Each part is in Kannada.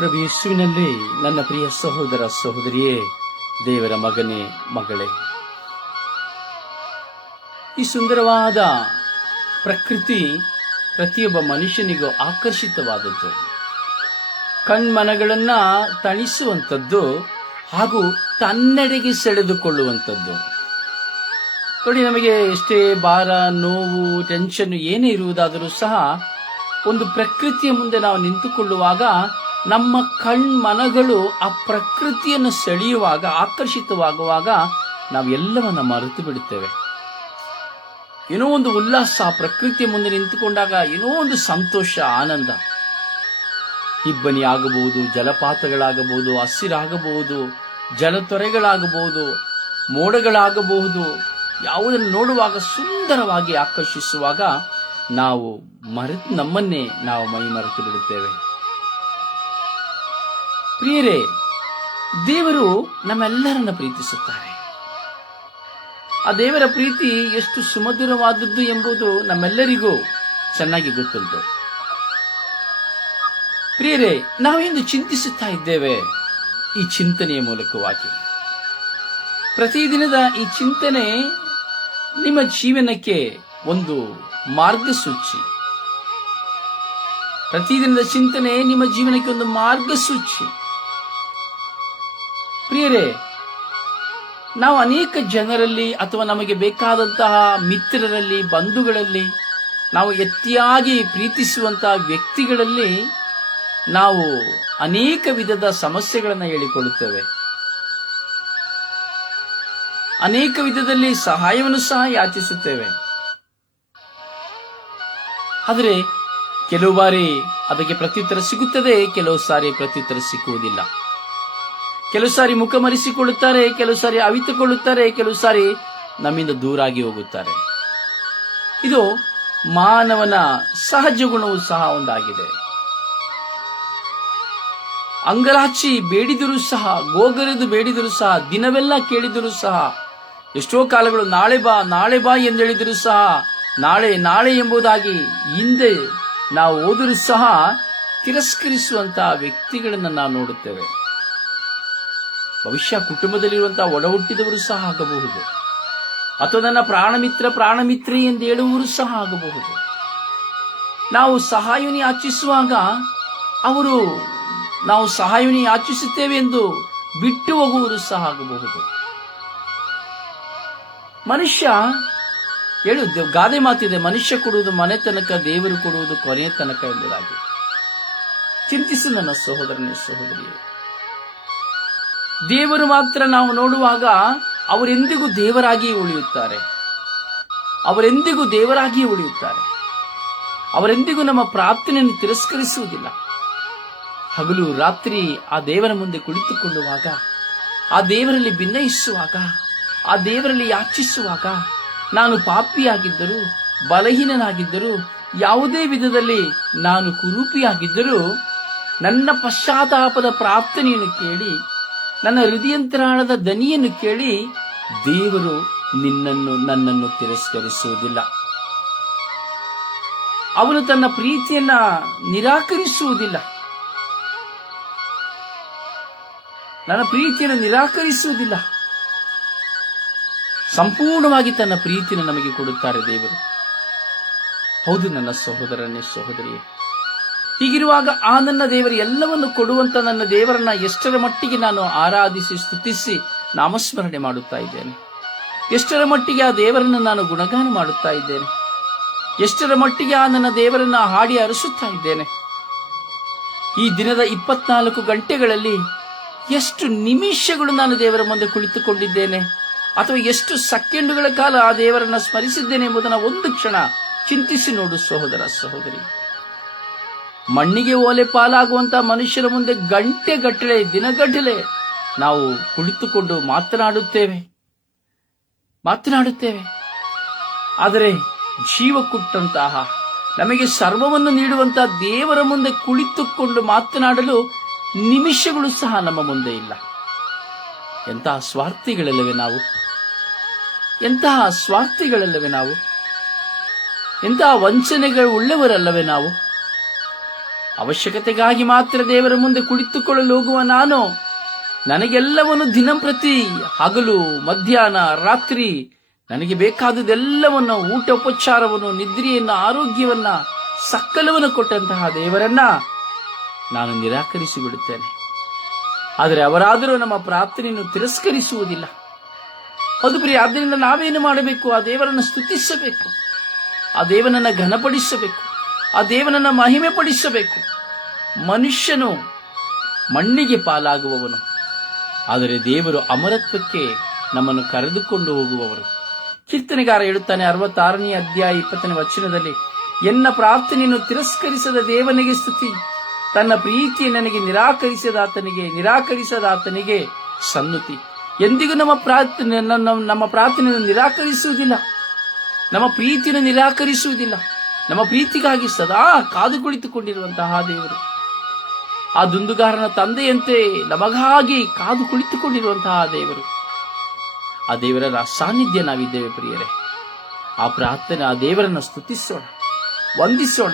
ಪ್ರಭು ಯೇಸುವಿನಲ್ಲಿ ನನ್ನ ಪ್ರಿಯ ಸಹೋದರ ಸಹೋದರಿಯೇ, ದೇವರ ಮಗನೇ, ಮಗಳೇ. ಈ ಸುಂದರವಾದ ಪ್ರಕೃತಿ ಪ್ರತಿಯೊಬ್ಬ ಮನುಷ್ಯನಿಗೂ ಆಕರ್ಷಿತವಾದದ್ದು. ಕಣ್ಮನಗಳನ್ನ ತಣಿಸುವಂಥದ್ದು ಹಾಗೂ ತನ್ನೆಡೆಗೆ ಸೆಳೆದುಕೊಳ್ಳುವಂಥದ್ದು. ನೋಡಿ, ನಮಗೆ ಎಷ್ಟೇ ಭಾರ, ನೋವು, ಟೆನ್ಷನ್ ಏನೇ ಇರುವುದಾದರೂ ಸಹ ಒಂದು ಪ್ರಕೃತಿಯ ಮುಂದೆ ನಾವು ನಿಂತುಕೊಳ್ಳುವಾಗ ನಮ್ಮ ಕಣ್ಮನಗಳು ಆ ಪ್ರಕೃತಿಯನ್ನು ಸೆಳೆಯುವಾಗ, ಆಕರ್ಷಿತವಾಗುವಾಗ ನಾವೆಲ್ಲವನ್ನ ಮರೆತು ಬಿಡುತ್ತೇವೆ. ಏನೋ ಒಂದು ಉಲ್ಲಾಸ ಪ್ರಕೃತಿಯ ಮುಂದೆ ನಿಂತುಕೊಂಡಾಗ ಏನೋ ಒಂದು ಸಂತೋಷ, ಆನಂದ. ಇಬ್ಬನಿ ಆಗಬಹುದು ಜಲಪಾತಗಳಾಗಬಹುದು, ಹಸಿರಾಗಬಹುದು, ಜಲತೊರೆಗಳಾಗಬಹುದು, ಮೋಡಗಳಾಗಬಹುದು, ಯಾವುದನ್ನು ನೋಡುವಾಗ ಸುಂದರವಾಗಿ ಆಕರ್ಷಿಸುವಾಗ ನಾವು ಮರೆತು ನಮ್ಮನ್ನೇ ನಾವು ಮೈ ಮರೆತು ಬಿಡುತ್ತೇವೆ. ಪ್ರಿಯರೇ, ದೇವರು ನಮ್ಮೆಲ್ಲರನ್ನ ಪ್ರೀತಿಸುತ್ತಾರೆ. ಆ ದೇವರ ಪ್ರೀತಿ ಎಷ್ಟು ಸುಮಧುರವಾದದ್ದು ಎಂಬುದು ನಮ್ಮೆಲ್ಲರಿಗೂ ಚೆನ್ನಾಗಿ ಗೊತ್ತುಂಟು. ಪ್ರಿಯರೇ, ನಾವೆಂದು ಚಿಂತಿಸುತ್ತಾ ಇದ್ದೇವೆ ಈ ಚಿಂತನೆಯ ಮೂಲಕವಾಗಿ. ಪ್ರತಿದಿನದ ಈ ಚಿಂತನೆ ನಿಮ್ಮ ಜೀವನಕ್ಕೆ ಒಂದು ಮಾರ್ಗಸೂಚಿ. ಪ್ರತಿದಿನದ ಚಿಂತನೆ ನಿಮ್ಮ ಜೀವನಕ್ಕೆ ಒಂದು ಮಾರ್ಗಸೂಚಿ. ಪ್ರಿಯರೇ, ನಾವು ಅನೇಕ ಜನರಲ್ಲಿ ಅಥವಾ ನಮಗೆ ಬೇಕಾದಂತಹ ಮಿತ್ರರಲ್ಲಿ, ಬಂಧುಗಳಲ್ಲಿ ನಾವು ಎತ್ತಿಯಾಗಿ ಪ್ರೀತಿಸುವಂತಹ ವ್ಯಕ್ತಿಗಳಲ್ಲಿ ನಾವು ಅನೇಕ ವಿಧದ ಸಮಸ್ಯೆಗಳನ್ನು ಹೇಳಿಕೊಳ್ಳುತ್ತೇವೆ. ಅನೇಕ ವಿಧದಲ್ಲಿ ಸಹಾಯವನ್ನು ಸಹ ಯಾಚಿಸುತ್ತೇವೆ. ಆದರೆ, ಕೆಲವು ಬಾರಿ ಅದಕ್ಕೆ ಪ್ರತ್ಯುತ್ತರ ಸಿಗುತ್ತದೆ, ಕೆಲವು ಸಾರಿ ಪ್ರತ್ಯುತ್ತರ ಸಿಕ್ಕುವುದಿಲ್ಲ. ಕೆಲವು ಸಾರಿ ಮುಖ ಮರೆಸಿಕೊಳ್ಳುತ್ತಾರೆ, ಕೆಲವು ಸಾರಿ ಅವಿತುಕೊಳ್ಳುತ್ತಾರೆ, ಕೆಲವು ಸಾರಿ ನಮ್ಮಿಂದ ದೂರಾಗಿ ಹೋಗುತ್ತಾರೆ. ಇದು ಮಾನವನ ಸಹಜ ಗುಣವು ಸಹ ಒಂದಾಗಿದೆ. ಅಂಗಲಾಚಿ ಬೇಡಿದರೂ ಸಹ, ಗೋಗರೆದು ಬೇಡಿದರೂ ಸಹ, ದಿನವೆಲ್ಲ ಕೇಳಿದರೂ ಸಹ, ಎಷ್ಟೋ ಕಾಲಗಳು ನಾಳೆ ಬಾ ನಾಳೆ ಬಾ ಎಂದೇಳಿದರೂ ಸಹ, ನಾಳೆ ನಾಳೆ ಎಂಬುದಾಗಿ ಹಿಂದೆ ನಾವು ಓದರೂ ಸಹ ತಿರಸ್ಕರಿಸುವಂತಹ ವ್ಯಕ್ತಿಗಳನ್ನು ನಾವು ನೋಡುತ್ತೇವೆ. ಭವಿಷ್ಯ ಕುಟುಂಬದಲ್ಲಿರುವಂತಹ ಒಡಹುಟ್ಟಿದವರು ಸಹ ಆಗಬಹುದು. ಅಥವಾ ನನ್ನ ಪ್ರಾಣಮಿತ್ರ ಪ್ರಾಣಮಿತ್ರಿ ಎಂದು ಹೇಳುವವರು ಸಹ ಆಗಬಹುದು. ನಾವು ಸಹಾಯುನಿ ಆಚಿಸುವಾಗ ಅವರು ನಾವು ಸಹಾಯುನಿ ಆಚಿಸುತ್ತೇವೆ ಎಂದು ಬಿಟ್ಟು ಹೋಗುವುದು ಸಹ ಆಗಬಹುದು. ಮನುಷ್ಯ, ಹೇಳು ಗಾದೆ ಮಾತಿದೆ, ಮನುಷ್ಯ ಕೊಡುವುದು ಮನೆ ತನಕ, ದೇವರು ಕೊಡುವುದು ಕೊನೆಯ ತನಕ ಎಂಬುದಾಗಿ. ಚಿಂತಿಸು ನನ್ನ ಸಹೋದರನೇ, ಸಹೋದರಿಯೇ. ದೇವರು ಮಾತ್ರ ನಾವು ನೋಡುವಾಗ ಅವರೆಂದಿಗೂ ದೇವರಾಗಿ ಉಳಿಯುತ್ತಾರೆ. ಅವರೆಂದಿಗೂ ದೇವರಾಗಿ ಉಳಿಯುತ್ತಾರೆ. ಅವರೆಂದಿಗೂ ನಮ್ಮ ಪ್ರಾರ್ಥನೆಯನ್ನು ತಿರಸ್ಕರಿಸುವುದಿಲ್ಲ. ಹಗಲು ರಾತ್ರಿ ಆ ದೇವರ ಮುಂದೆ ಕುಳಿತುಕೊಳ್ಳುವಾಗ, ಆ ದೇವರಲ್ಲಿ ಭಿನ್ನಯಿಸುವಾಗ ಆ ದೇವರಲ್ಲಿ ಯಾಚಿಸುವಾಗ, ನಾನು ಪಾಪಿಯಾಗಿದ್ದರೂ, ಬಲಹೀನನಾಗಿದ್ದರೂ, ಯಾವುದೇ ವಿಧದಲ್ಲಿ ನಾನು ಕುರೂಪಿಯಾಗಿದ್ದರೂ, ನನ್ನ ಪಶ್ಚಾತ್ತಾಪದ ಪ್ರಾರ್ಥನೆಯನ್ನು ಕೇಳಿ ನನ್ನ ಹೃದಯಂತರಾಳದ ದನಿಯನ್ನು ಕೇಳಿ ದೇವರು ನಿನ್ನನ್ನು ನನ್ನನ್ನು ತಿರಸ್ಕರಿಸುವುದಿಲ್ಲ. ಅವನು ತನ್ನ ಪ್ರೀತಿಯನ್ನ ನಿರಾಕರಿಸುವುದಿಲ್ಲ. ನನ್ನ ಪ್ರೀತಿಯನ್ನು ನಿರಾಕರಿಸುವುದಿಲ್ಲ. ಸಂಪೂರ್ಣವಾಗಿ ತನ್ನ ಪ್ರೀತಿಯನ್ನು ನಮಗೆ ಕೊಡುತ್ತಾರೆ ದೇವರು. ಹೌದು ನನ್ನ ಸಹೋದರನೇ, ಸಹೋದರಿಯೇ. ಹೀಗಿರುವಾಗ ಆ ನನ್ನ ದೇವರು ಎಲ್ಲವನ್ನು ಕೊಡುವಂತ ನನ್ನ ದೇವರನ್ನ ಎಷ್ಟರ ಮಟ್ಟಿಗೆ ನಾನು ಆರಾಧಿಸಿ ಸ್ತುತಿಸಿ ನಾಮಸ್ಮರಣೆ ಮಾಡುತ್ತಾ ಇದ್ದೇನೆ. ಎಷ್ಟರ ಮಟ್ಟಿಗೆ ಆ ದೇವರನ್ನು ನಾನು ಗುಣಗಾನ ಮಾಡುತ್ತಾ ಇದ್ದೇನೆ. ಎಷ್ಟರ ಮಟ್ಟಿಗೆ ಆ ನನ್ನ ದೇವರನ್ನ ಹಾಡಿ ಅರಸುತ್ತಾ ಇದ್ದೇನೆ. ಈ ದಿನದ ಇಪ್ಪತ್ನಾಲ್ಕು ಗಂಟೆಗಳಲ್ಲಿ ಎಷ್ಟು ನಿಮಿಷಗಳು ನಾನು ದೇವರ ಮುಂದೆ ಕುಳಿತುಕೊಂಡಿದ್ದೇನೆ. ಅಥವಾ ಎಷ್ಟು ಸೆಕೆಂಡುಗಳ ಕಾಲ ಆ ದೇವರನ್ನ ಸ್ಮರಿಸಿದ್ದೇನೆ ಎಂಬುದನ್ನು ಒಂದು ಕ್ಷಣ ಚಿಂತಿಸಿ ನೋಡು ಸಹೋದರ ಸಹೋದರಿ. ಮಣ್ಣಿಗೆ ಓಲೆ ಪಾಲಾಗುವಂತಹ ಮನುಷ್ಯರ ಮುಂದೆ ಗಂಟೆ ಗಟ್ಟಲೆ ದಿನಗಟ್ಟಲೆ ನಾವು ಕುಳಿತುಕೊಂಡು ಮಾತನಾಡುತ್ತೇವೆ. ಮಾತನಾಡುತ್ತೇವೆ. ಆದರೆ ಜೀವ ಕೊಟ್ಟಂತಹ ನಮಗೆ ಸರ್ವವನ್ನು ನೀಡುವಂತಹ ದೇವರ ಮುಂದೆ ಕುಳಿತುಕೊಂಡು ಮಾತನಾಡಲು ನಿಮಿಷಗಳು ಸಹ ನಮ್ಮ ಮುಂದೆ ಇಲ್ಲ. ಎಂತಹ ಸ್ವಾರ್ಥಿಗಳಲ್ಲವೇ ನಾವು? ಎಂತಹ ಸ್ವಾರ್ಥಿಗಳಲ್ಲವೇ ನಾವು? ಎಂತಹ ವಂಚನೆಗಳು ಉಳ್ಳವರಲ್ಲವೇ ನಾವು? ಅವಶ್ಯಕತೆಗಾಗಿ ಮಾತ್ರ ದೇವರ ಮುಂದೆ ಕುಳಿತುಕೊಳ್ಳಲು ಹೋಗುವ ನಾನು. ನನಗೆಲ್ಲವನ್ನು ದಿನಂಪ್ರತಿ ಹಗಲು, ಮಧ್ಯಾಹ್ನ, ರಾತ್ರಿ, ನನಗೆ ಬೇಕಾದದೆಲ್ಲವನ್ನು ಊಟೋಪಚಾರವನ್ನು ನಿದ್ರೆಯನ್ನು, ಆರೋಗ್ಯವನ್ನ, ಸಕಲವನ್ನು ಕೊಟ್ಟಂತಹ ದೇವರನ್ನ ನಾನು ನಿರಾಕರಿಸಿ ಬಿಡುತ್ತೇನೆ ಆದರೆ ಅವರಾದರೂ ನಮ್ಮ ಪ್ರಾರ್ಥನೆಯನ್ನು ತಿರಸ್ಕರಿಸುವುದಿಲ್ಲ. ಅದು ಪ್ರಿಯ, ಆದ್ದರಿಂದ ನಾವೇನು ಮಾಡಬೇಕು? ಆ ದೇವರನ್ನು ಸ್ತುತಿಸಬೇಕು. ಆ ದೇವನನ್ನು ಘನಪಡಿಸಬೇಕು. ಆ ದೇವನನ್ನು ಮಹಿಮೆ ಪಡಿಸಬೇಕು ಮನುಷ್ಯನು ಮಣ್ಣಿಗೆ ಪಾಲಾಗುವವನು, ಆದರೆ ದೇವರು ಅಮರತ್ವಕ್ಕೆ ನಮ್ಮನ್ನು ಕರೆದುಕೊಂಡು ಹೋಗುವವರು. ಕೀರ್ತನೆಗಾರ ಹೇಳುತ್ತಾನೆ ಅರವತ್ತಾರನೇ ಅಧ್ಯಾಯ ಇಪ್ಪತ್ತನೇ ವಚನದಲ್ಲಿ, ಎನ್ನ ಪ್ರಾರ್ಥನೆಯನ್ನು ತಿರಸ್ಕರಿಸದ ದೇವನಿಗೆ ಸ್ತುತಿ, ತನ್ನ ಪ್ರೀತಿ ನನಗೆ ನಿರಾಕರಿಸದಾತನಿಗೆ ನಿರಾಕರಿಸದಾತನಿಗೆ ಸನ್ನತಿ. ಎಂದಿಗೂ ನಮ್ಮ ಪ್ರಾರ್ಥನೆ, ನಮ್ಮ ಪ್ರಾರ್ಥನೆಯನ್ನು ನಿರಾಕರಿಸುವುದಿಲ್ಲ. ನಮ್ಮ ಪ್ರೀತಿಯನ್ನು ನಿರಾಕರಿಸುವುದಿಲ್ಲ. ನಮ್ಮ ಪ್ರೀತಿಗಾಗಿ ಸದಾ ಕಾದು ಕುಳಿತುಕೊಂಡಿರುವಂತಹ ದೇವರು. ಆ ದುಂದುಗಾರನ ತಂದೆಯಂತೆ ನಮಗಾಗಿ ಕಾದು ಕುಳಿತುಕೊಂಡಿರುವಂತಹ ದೇವರು. ಆ ದೇವರ ಸಾನ್ನಿಧ್ಯ ನಾವಿದ್ದೇವೆ ಪ್ರಿಯರೇ. ಆ ಪ್ರಾರ್ಥನೆ, ಆ ದೇವರನ್ನು ಸ್ತುತಿಸೋಣ, ವಂದಿಸೋಣ.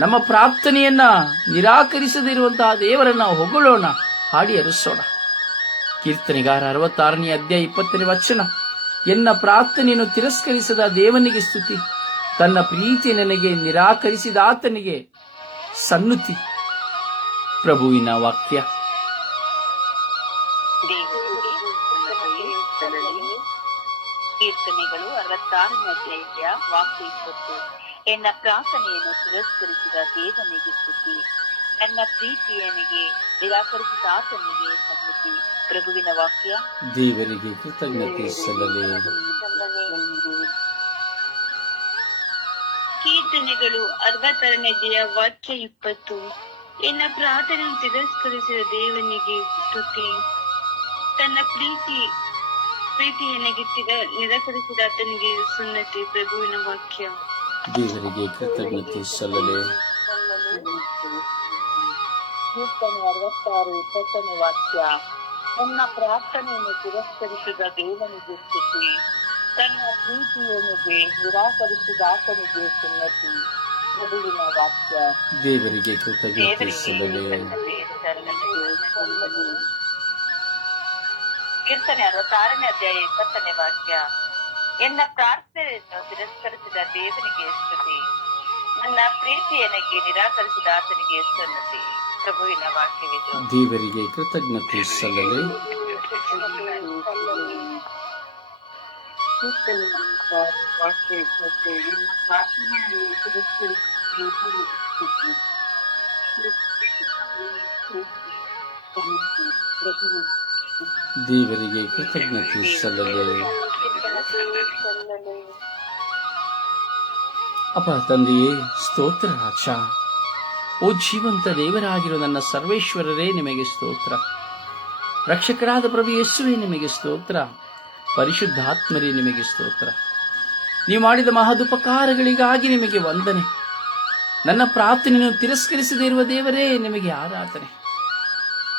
ನಮ್ಮ ಪ್ರಾರ್ಥನೆಯನ್ನ ನಿರಾಕರಿಸದಿರುವಂತಹ ದೇವರನ್ನ ಹೊಗಳೋಣ, ಹಾಡಿ ಅರಿಸೋಣ. ಕೀರ್ತನೆಗಾರ ಅರವತ್ತಾರನೇ ಅಧ್ಯಾಯ ಇಪ್ಪತ್ತನೇ ವಚನ. ಎನ್ನ ಪ್ರಾರ್ಥನೆಯನ್ನು ತಿರಸ್ಕರಿಸದ ದೇವನಿಗೆ ಸ್ತುತಿ. ತನ್ನ ಪ್ರೀತಿ ನನಗೆ ನಿರಾಕರಿಸಿದ ಆತನಿಗೆ ಸನ್ನುತಿ. ಪ್ರಭುವಿನ ವಾಕ್ಯ. ಕೀರ್ತನೆಗಳು ಅರವತ್ತಾರನೇ ಅಧ್ಯಾಯ ವಾಕ್ಯ ಇಪ್ಪತ್ತು. ಎನ್ನ ಪ್ರಾರ್ಥನೆಯನ್ನು ತಿರಸ್ಕರಿಸಿದ ದೇವನಿಗೆ ಸ್ತುತಿ. ನನ್ನ ಪ್ರೀತಿಯನಿಗೆ ನಿರಾಕರಿಸಿದ ಆತನಿಗೆ ಪ್ರಭುವಿನ ವಾಕ್ಯ. ದೇವರಿಗೆ ಕೃತಜ್ಞತೆ ಕೀರ್ತನೆಗಳು ಅರವತ್ತರನೇ ಅಧ್ಯಾಯ ವಾಕ್ಯ ಇಪ್ಪತ್ತು. ಎನ್ನ ಪ್ರಾರ್ಥನೆ ತಿರಸ್ಕರಿಸಿದ ದೇವನಿಗೆ ಸ್ತುತಿ. ತನ್ನ ಪ್ರೀತಿ ಪ್ರೀತಿ ನನಗೆ ತಿರ- ನಿರಾಕರಿಸಿದ ಆತನಿಗೆ ಸುನ್ನತಿ. ಪ್ರಭುವಿನ ವಾಕ್ಯ. ದೇವರಿಗೆ ಕೃತಜ್ಞತೆ ಸಲ್ಲಲೆ. ಕೀರ್ತನೆ ಅರವತ್ತಾರು ಇಪ್ಪತ್ತನೇ ವಾಕ್ಯ. ನನ್ನ ಪ್ರಾರ್ಥನೆಯನ್ನು ತಿರಸ್ಕರಿಸಿದ ದೇವನಿಗೆ ಸ್ತುತಿ. ತನ್ನ ಪ್ರೀತಿಯನಿಗೆ ನಿರಾಕರಿಸಿದ ಆತನಿಗೆ ಸುನ್ನತಿ. ದೇವರಿಗೆ ಕೃತಜ್ಞತೆ ಕೀರ್ತನೆ ಅರವತ್ತಾರನೇ ಅಧ್ಯಾಯ ಇಪ್ಪತ್ತನೇ ವಾಕ್ಯ. ಎನ್ನ ಪ್ರಾರ್ಥನೆಯನ್ನು ತಿರಸ್ಕರಿಸಿದ ದೇವನಿಗೆ ಸ್ತುತಿ. ನನ್ನ ಪ್ರೀತಿಯನಿಗೆ ನಿರಾಕರಿಸಿದ ಆತನಿಗೆ ಸನ್ನತಿ ಪ್ರಭುವಿನ ವಾಕ್ಯವಿದು. ದೇವರಿಗೆ ಕೃತಜ್ಞತೆ ಸಲ್ಲದೆ ದೇವರಿಗೆ ಕೃತಜ್ಞತೆ ಸಲ್ಲದೆ ಅಪ್ಪ ತಂದೆಯೇ, ಸ್ತೋತ್ರ ರಾಜ. ಓ ಜೀವಂತ ದೇವರಾಗಿರೋ ನನ್ನ ಸರ್ವೇಶ್ವರರೇ ನಿಮಗೆ ಸ್ತೋತ್ರ. ರಕ್ಷಕರಾದ ಪ್ರಭು ಯೇಸುವೆ ನಿಮಗೆ ಸ್ತೋತ್ರ. ಪರಿಶುದ್ಧಾತ್ಮರೇ ನಿಮಗೆ ಸ್ತೋತ್ರ. ನೀವು ಮಾಡಿದ ಮಹದುಪಕಾರಗಳಿಗಾಗಿ ನಿಮಗೆ ವಂದನೆ. ನನ್ನ ಪ್ರಾರ್ಥನೆಯನ್ನು ತಿರಸ್ಕರಿಸದೇ ಇರುವ ದೇವರೇ, ನಿಮಗೆ ಆರಾಧನೆ.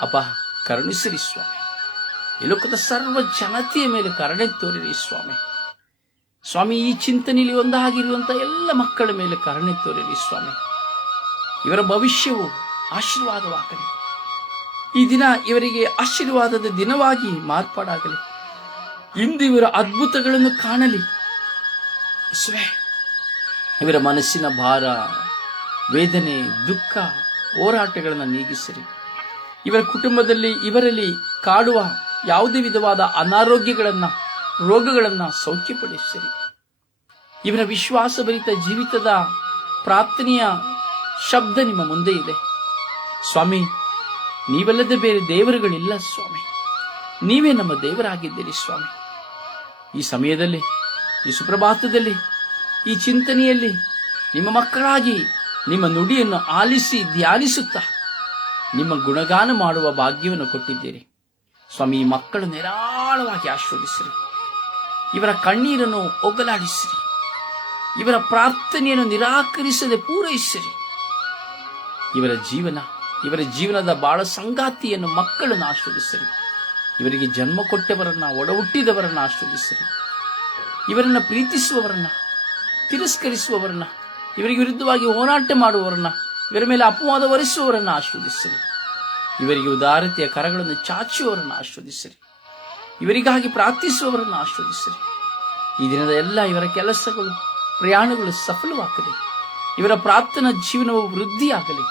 ಅಪ ಕರುಣಿಸಿರಿ ಸ್ವಾಮಿ. ಈ ಸರ್ವ ಜನತೆಯ ಮೇಲೆ ಕರುಣೆ ತೋರಿರಿ ಸ್ವಾಮಿ. ಸ್ವಾಮಿ, ಈ ಚಿಂತನೆಯಲ್ಲಿ ಒಂದಾಗಿರುವಂತಹ ಎಲ್ಲ ಮಕ್ಕಳ ಮೇಲೆ ಕರುಣೆ ತೋರಿರಿ ಸ್ವಾಮಿ. ಇವರ ಭವಿಷ್ಯವು ಆಶೀರ್ವಾದವಾಗಲಿ. ಈ ದಿನ ಇವರಿಗೆ ಆಶೀರ್ವಾದದ ದಿನವಾಗಿ ಮಾರ್ಪಾಡಾಗಲಿ. ಇಂದು ಇವರ ಅದ್ಭುತಗಳನ್ನು ಕಾಣಲಿ. ಇವರ ಮನಸ್ಸಿನ ಭಾರ, ವೇದನೆ, ದುಃಖ, ಹೋರಾಟಗಳನ್ನು ನೀಗಿಸಿರಿ. ಇವರ ಕುಟುಂಬದಲ್ಲಿ ಇವರಲ್ಲಿ ಕಾಡುವ ಯಾವುದೇ ವಿಧವಾದ ಅನಾರೋಗ್ಯಗಳನ್ನು, ರೋಗಗಳನ್ನು ಸೌಖ್ಯಪಡಿಸಿರಿ. ಇವರ ವಿಶ್ವಾಸಭರಿತ ಜೀವಿತದ ಪ್ರಾರ್ಥನೆಯ ಶಬ್ದ ನಿಮ್ಮ ಮುಂದೆ ಇದೆ. ಸ್ವಾಮಿ, ನೀವಲ್ಲದೆ ಬೇರೆ ದೇವರುಗಳಿಲ್ಲ ಸ್ವಾಮಿ. ನೀವೇ ನಮ್ಮ ದೇವರಾಗಿದ್ದೀರಿ ಸ್ವಾಮಿ. ಈ ಸಮಯದಲ್ಲಿ ಈ ಸುಪ್ರಭಾತದಲ್ಲಿ, ಈ ಚಿಂತನೆಯಲ್ಲಿ ನಿಮ್ಮ ಮಕ್ಕಳಾಗಿ ನಿಮ್ಮ ನುಡಿಯನ್ನು ಆಲಿಸಿ ಧ್ಯಾನಿಸುತ್ತಾ ನಿಮ್ಮ ಗುಣಗಾನ ಮಾಡುವ ಭಾಗ್ಯವನ್ನು ಕೊಟ್ಟಿದ್ದೀರಿ. ಸ್ವಾಮಿ, ಈ ಮಕ್ಕಳು ನಿರಾಳವಾಗಿ ಆಶ್ವದಿಸಿರಿ ಇವರ ಕಣ್ಣೀರನ್ನು ಒಗ್ಗಲಾಡಿಸಿರಿ. ಇವರ ಪ್ರಾರ್ಥನೆಯನ್ನು ನಿರಾಕರಿಸದೆ ಪೂರೈಸಿರಿ. ಇವರ ಜೀವನ, ಇವರ ಜೀವನದ ಬಾಳ ಸಂಗಾತಿಯನ್ನು ಮಕ್ಕಳನ್ನು ಆಶ್ವದಿಸಿರಿ ಇವರಿಗೆ ಜನ್ಮ ಕೊಟ್ಟವರನ್ನ, ಒಡಹುಟ್ಟಿದವರನ್ನು ಆಶ್ವದಿಸಿರಿ ಇವರನ್ನ ಪ್ರೀತಿಸುವವರನ್ನ, ತಿರಸ್ಕರಿಸುವವರನ್ನ, ಇವರಿಗೆ ವಿರುದ್ಧವಾಗಿ ಹೋರಾಟ ಮಾಡುವವರನ್ನ, ಇವರ ಮೇಲೆ ಅಪವಾದ ಹೊರಿಸುವವರನ್ನು ಆಶ್ವದಿಸಿರಿ ಇವರಿಗೆ ಉದಾರತೆಯ ಕರಗಳನ್ನು ಚಾಚುವವರನ್ನು ಆಶ್ವದಿಸಿರಿ ಇವರಿಗಾಗಿ ಪ್ರಾರ್ಥಿಸುವವರನ್ನು ಆಶ್ವದಿಸಿರಿ ಈ ದಿನದ ಎಲ್ಲ ಇವರ ಕೆಲಸಗಳು, ಪ್ರಯಾಣಗಳು ಸಫಲವಾಗಲಿ. ಇವರ ಪ್ರಾರ್ಥನಾ ಜೀವನವು ವೃದ್ಧಿಯಾಗಲಿ.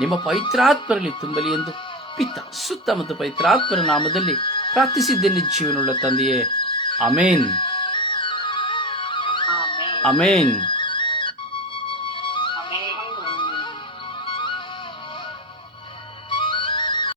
ನಿಮ್ಮ ಪವಿತ್ರಾತ್ಮರಲ್ಲಿ ತುಂಬಲಿ ಎಂದು ಪಿತ್ತ ಸುತ್ತ ಮತ್ತು ಪವಿತ್ರಾತ್ಮರ ನಾಮದಲ್ಲಿ ಪ್ರಾರ್ಥಿಸಿದ್ದೇನೆ ಜೀವನವುಳ್ಳ ತಂದೆಯೇ. ಅಮೇನ್ ಆಮೇಲೆ ಅಮೇನ್